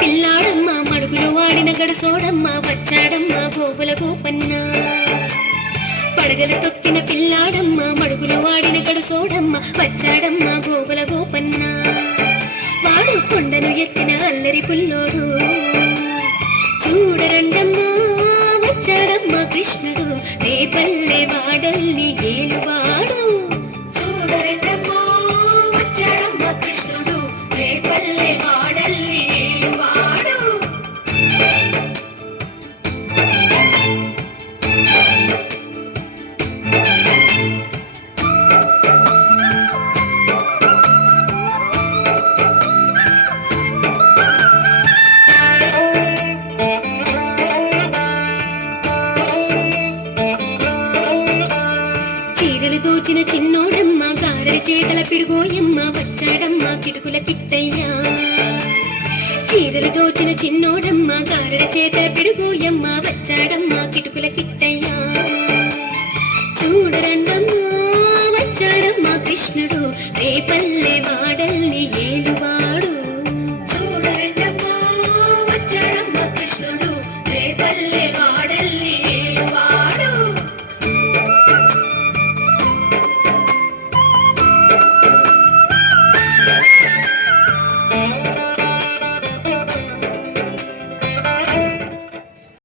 పిల్లాడమ్మ మడుగులు వాడిన గడసోడమ్మ వచ్చాడమ్మ గోవుల గోపన్న పడగలు తొక్కిన పిల్లాడమ్మ మడుగులు వాడిన గడసోడమ్మ వచ్చాడమ్మ గోవుల గోపన్న వాడు కొండను ఎత్తిన అల్లరి పుల్లోడు చూడరండమ్మా వచ్చాడమ్మ కృష్ణుడు రేపల్లె వాడల్ని ఏలువాడు చూడరండమ్మా వచ్చాడమ్మ కృష్ణుడు రేపల్లె వాడల్ని ఏలువాడు చీరలు దోచిన చిన్నోడమ్మ గారెడి చేతల పిడుగోయమ్మ వచ్చాడమ్మ కిటుకుల కిట్టయ్యా చీరలు దోచిన చిన్నోడమ్మ గారెడి చేతల పిడుగోయమ్మ వచ్చాడమ్మ కిటుకుల కిట్టయ్యా చూడరండమ్మా వచ్చాడమ్మ కృష్ణుడు రేపల్లె వాడల్ని ఏలువాడు చూడరండమ్మా వచ్చాడమ్మ కృష్ణుడు రేపల్లె వాడల్ని